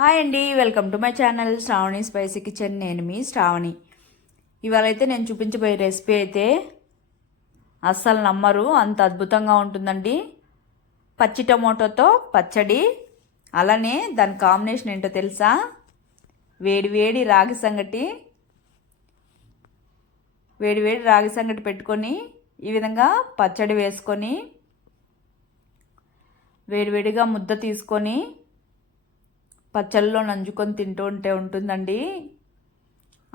Hi అండి welcome to my channel Shravani Spicy Kitchen. నేను మీ శ్రావణి. ఇవాళ అయితే నేను చూపించబోయే రెసిపీ అయితే అస్సలు నమ్మరు అంత అద్భుతంగా ఉంటుందండి. పచ్చి టమోటోతో పచ్చడి అలానే దాని కాంబినేషన్ ఏంటో తెలుసా? వేడి వేడి రాగి సంగటి. వేడి వేడి రాగి సంగటి పెట్టుకొని ఈ విధంగా పచ్చడి వేసుకొని వేడివేడిగా ముద్ద తీసుకొని పచ్చళ్ళలో నంజుకొని తింటూ ఉంటే ఉంటుందండి.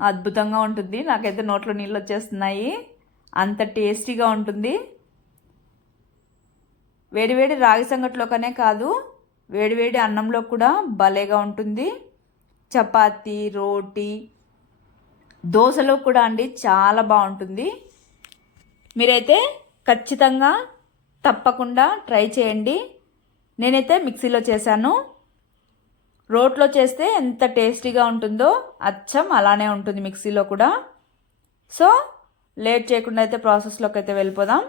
అద్భుతంగా ఉంటుంది. నాకైతే నోట్లో నీళ్ళు వచ్చేస్తున్నాయి. అంత టేస్టీగా ఉంటుంది. వేడివేడి రాగి సంగట్లోకనే కాదు వేడివేడి అన్నంలో కూడా భలేగా ఉంటుంది. చపాతీ రోటీ దోశలో కూడా అండి చాలా బాగుంటుంది. మీరైతే ఖచ్చితంగా తప్పకుండా ట్రై చేయండి. నేనైతే మిక్సీలో చేశాను. రోట్లో చేస్తే ఎంత టేస్టీగా ఉంటుందో అచ్చం అలానే ఉంటుంది మిక్సీలో కూడా. సో లేట్ చేయకుండా అయితే ప్రాసెస్లోకి అయితే వెళ్ళిపోదాం.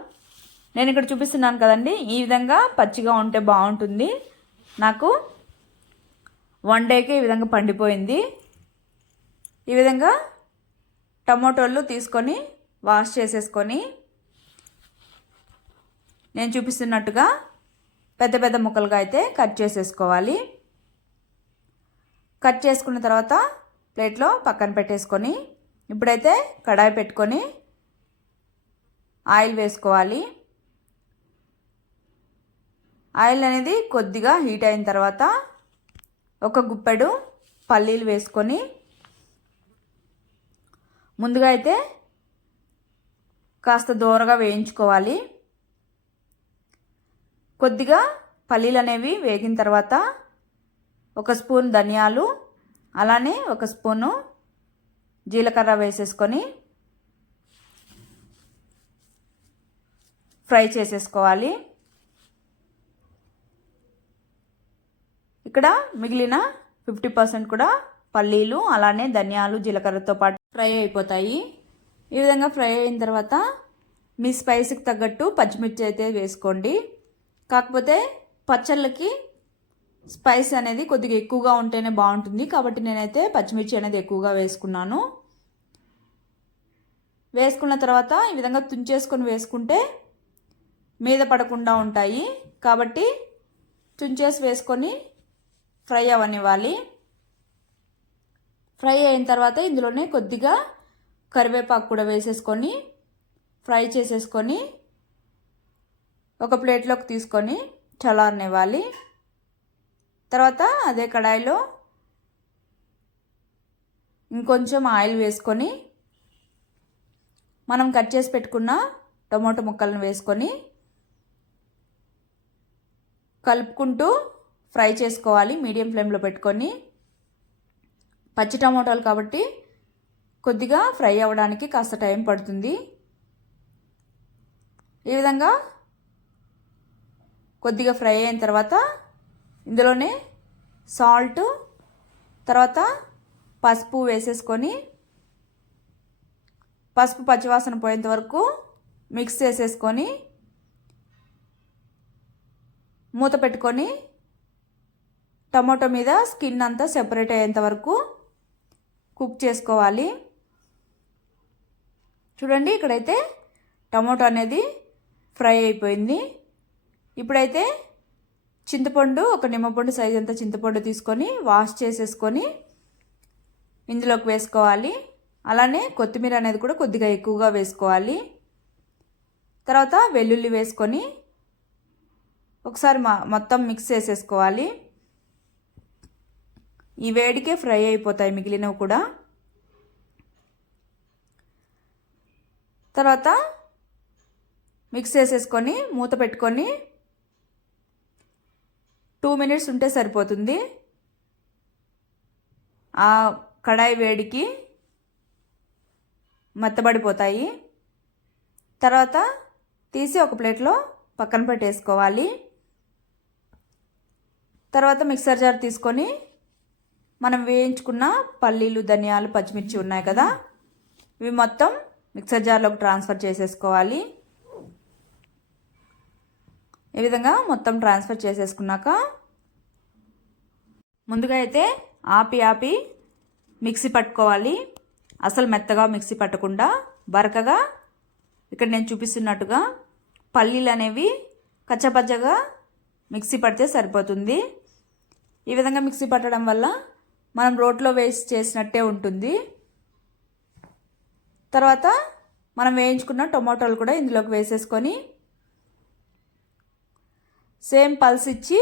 నేను ఇక్కడ చూపిస్తున్నాను కదండి ఈ విధంగా పచ్చిగా ఉంటే బాగుంటుంది. నాకు వన్ డేకి ఈ విధంగా పండిపోయింది. ఈ విధంగా టమోటోలు తీసుకొని వాష్ చేసేసుకొని నేను చూపిస్తున్నట్టుగా పెద్ద పెద్ద ముక్కలుగా అయితే కట్ చేసేసుకోవాలి. కట్ చేసుకున్న తర్వాత ప్లేట్లో పక్కన పెట్టేసుకొని ఇప్పుడైతే కడాయి పెట్టుకొని ఆయిల్ వేసుకోవాలి. ఆయిల్ అనేది కొద్దిగా హీట్ అయిన తర్వాత ఒక గుప్పెడు పల్లీలు వేసుకొని ముందుగా అయితే కాస్త దూరగా వేయించుకోవాలి. కొద్దిగా పల్లీలు అనేవి వేగిన తర్వాత ఒక స్పూన్ ధనియాలు అలానే ఒక స్పూను జీలకర్ర వేసేసుకొని ఫ్రై చేసేసుకోవాలి. ఇక్కడ మిగిలిన ఫిఫ్టీ పర్సెంట్ కూడా పల్లీలు అలానే ధనియాలు జీలకర్రతో పాటు ఫ్రై అయిపోతాయి. ఈ విధంగా ఫ్రై అయిన తర్వాత మీ స్పైస్కి తగ్గట్టు పచ్చిమిర్చి అయితే వేసుకోండి. కాకపోతే పచ్చళ్ళకి స్పైస్ అనేది కొద్దిగా ఎక్కువగా ఉంటేనే బాగుంటుంది. కాబట్టి నేనైతే పచ్చిమిర్చి అనేది ఎక్కువగా వేసుకున్నాను. వేసుకున్న తర్వాత ఈ విధంగా తుంచేసుకొని వేసుకుంటే మీద పడకుండా ఉంటాయి. కాబట్టి తుంచేసి వేసుకొని ఫ్రై అవనివ్వాలి ఫ్రై అయిన తర్వాత ఇందులోనే కొద్దిగా కరివేపాకు కూడా వేసేసుకొని ఫ్రై చేసేసుకొని ఒక ప్లేట్లోకి తీసుకొని చల్లారనివ్వాలి. తర్వాత అదే కడాయిలో ఇంకొంచెం ఆయిల్ వేసుకొని మనం కట్ చేసి పెట్టుకున్న టొమాటో ముక్కలను వేసుకొని కలుపుకుంటూ ఫ్రై చేసుకోవాలి. మీడియం ఫ్లేమ్లో పెట్టుకొని పచ్చి టమాటాలు కాబట్టి కొద్దిగా ఫ్రై అవ్వడానికి కాస్త టైం పడుతుంది. ఈ విధంగా కొద్దిగా ఫ్రై అయిన తర్వాత ఇందులోనే సాల్ట్ తర్వాత పసుపు వేసేసుకొని పసుపు పచ్చివాసన పోయేంత వరకు మిక్స్ చేసేసుకొని మూత పెట్టుకొని టమాటో మీద స్కిన్ అంతా సెపరేట్ అయ్యేంత వరకు కుక్ చేసుకోవాలి. చూడండి ఇక్కడైతే టమాటో అనేది ఫ్రై అయిపోయింది. ఇప్పుడైతే చింతపండు ఒక నిమ్మపండు సైజ్ అంత చింతపండు తీసుకొని వాష్ చేసేసుకొని ఇందులోకి వేసుకోవాలి. అలానే కొత్తిమీర అనేది కూడా కొద్దిగా ఎక్కువగా వేసుకోవాలి. తర్వాత వెల్లుల్లి వేసుకొని ఒకసారి మొత్తం మిక్స్ చేసేసుకోవాలి. ఈ వేడికే ఫ్రై అయిపోతాయి మిగిలినవి కూడా. తర్వాత మిక్స్ చేసేసుకొని మూత పెట్టుకొని టూ మినిట్స్ ఉంటే సరిపోతుంది. ఆ కడాయి వేడికి మెత్తబడిపోతాయి. తర్వాత తీసి ఒక ప్లేట్లో పక్కన పెట్టేసుకోవాలి. తర్వాత మిక్సర్ జార్ తీసుకొని మనం వేయించుకున్న పల్లీలు ధనియాలు పచ్చిమిర్చి ఉన్నాయి కదా ఇవి మొత్తం మిక్సర్ జార్లోకి ట్రాన్స్ఫర్ చేసేసుకోవాలి. ఈ విధంగా మొత్తం ట్రాన్స్ఫర్ చేసేసుకున్నాక ముందుగా అయితే ఆపి ఆపి మిక్సీ పట్టుకోవాలి. అసలు మెత్తగా మిక్సీ పట్టకుండా బరకగా ఇక్కడ నేను చూపిస్తున్నట్టుగా పల్లీలు అనేవి కచ్చపచ్చగా మిక్సీ పడితే సరిపోతుంది. ఈ విధంగా మిక్సీ పట్టడం వల్ల మనం రోట్లో వేసి చేసినట్టే ఉంటుంది. తర్వాత మనం వేయించుకున్న టొమాటోలు కూడా ఇందులోకి వేసేసుకొని సేమ్ పల్స్ ఇచ్చి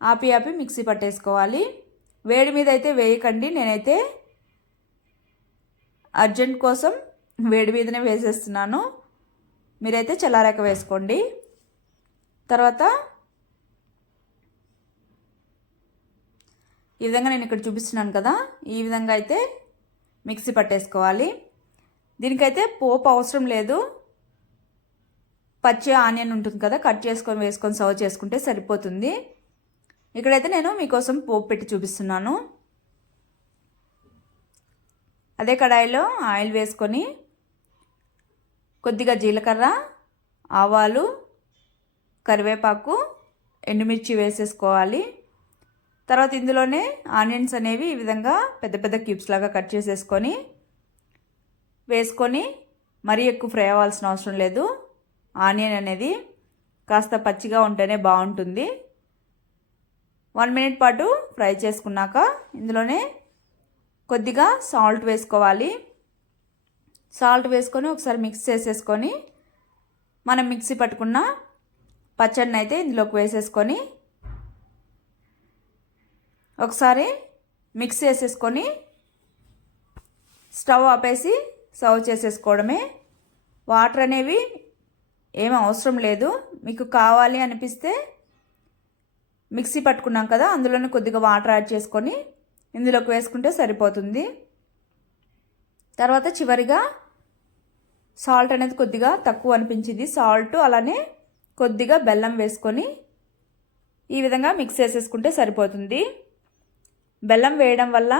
ఆపి ఆపి మిక్సీ పట్టేసుకోవాలి. వేడి మీద అయితే వేయకండి. నేనైతే అర్జెంట్ కోసం వేడి మీదనే వేసేస్తున్నాను. మీరైతే చల్లారాక వేసుకోండి. తర్వాత ఈ విధంగా నేను ఇక్కడ చూపిస్తున్నాను కదా. ఈ విధంగా అయితే మిక్సీ పట్టేసుకోవాలి. దీనికైతే పోపు అవసరం లేదు. పచ్చి ఆనియన్ ఉంటుంది కదా కట్ చేసుకొని వేసుకొని సర్వ్ చేసుకుంటే సరిపోతుంది. ఇక్కడైతే నేను మీకోసం పోపు పెట్టి చూపిస్తున్నాను. అదే కడాయిలో ఆయిల్ వేసుకొని కొద్దిగా జీలకర్ర ఆవాలు కరివేపాకు ఎండుమిర్చి వేసేసుకోవాలి. తర్వాత ఇందులోనే ఆనియన్స్ అనేవి ఈ విధంగా పెద్ద పెద్ద క్యూబ్స్ లాగా కట్ చేసేసుకొని వేసుకొని మరీ ఎక్కువ ఫ్రై అవ్వాల్సిన అవసరం లేదు. ఆనియన్ అనేది కాస్త పచ్చిగా ఉంటేనే బాగుంటుంది. వన్ మినిట్ పాటు ఫ్రై చేసుకున్నాక ఇందులోనే కొద్దిగా సాల్ట్ వేసుకోవాలి. సాల్ట్ వేసుకొని ఒకసారి మిక్స్ చేసేసుకొని మనం మిక్సీ పట్టుకున్న పచ్చడిని అయితే ఇందులోకి వేసేసుకొని ఒకసారి మిక్స్ చేసేసుకొని స్టవ్ ఆపేసి సర్వ్ చేసేసుకోవడమే. వాటర్ అనేవి ఏం అవసరం లేదు. మీకు కావాలి అనిపిస్తే మిక్సీ పట్టుకున్నాం కదా అందులోనే కొద్దిగా వాటర్ యాడ్ చేసుకొని ఇందులోకి వేసుకుంటే సరిపోతుంది. తర్వాత చివరిగా సాల్ట్ అనేది కొద్దిగా తక్కువ అనిపించింది. సాల్ట్ అలానే కొద్దిగా బెల్లం వేసుకొని ఈ విధంగా మిక్స్ చేసేసుకుంటే సరిపోతుంది. బెల్లం వేయడం వల్ల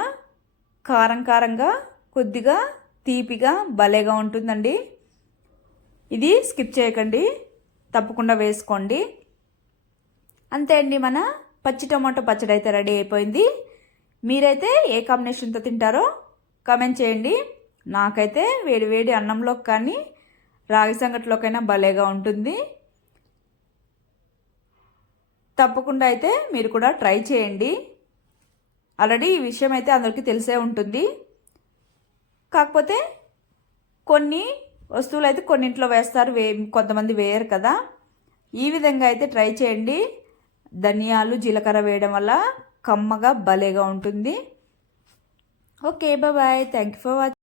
కారం కారంగా కొద్దిగా తీపిగా భలేగా ఉంటుందండి. ఇది స్కిప్ చేయకండి తప్పకుండా వేసుకోండి. అంతే అండి మన పచ్చి టమాటో పచ్చడి అయితే రెడీ అయిపోయింది. మీరైతే ఏ కాంబినేషన్తో తింటారో కామెంట్ చేయండి. నాకైతే వేడి వేడి అన్నంలోకి కానీ రాగి సంగట్లోకైనా భలేగా ఉంటుంది. తప్పకుండా అయితే మీరు కూడా ట్రై చేయండి. ఆల్రెడీ ఈ విషయం అయితే అందరికీ తెలిసే ఉంటుంది. కాకపోతే కొన్ని వస్తువులు అయితే కొన్నింట్లో వేస్తారు వే కొంతమంది వేయరు కదా. ఈ విధంగా అయితే ట్రై చేయండి. ధనియాలు జీలకర్ర వేయడం వల్ల కమ్మగా భలేగా ఉంటుంది. Okay bye thank you for watching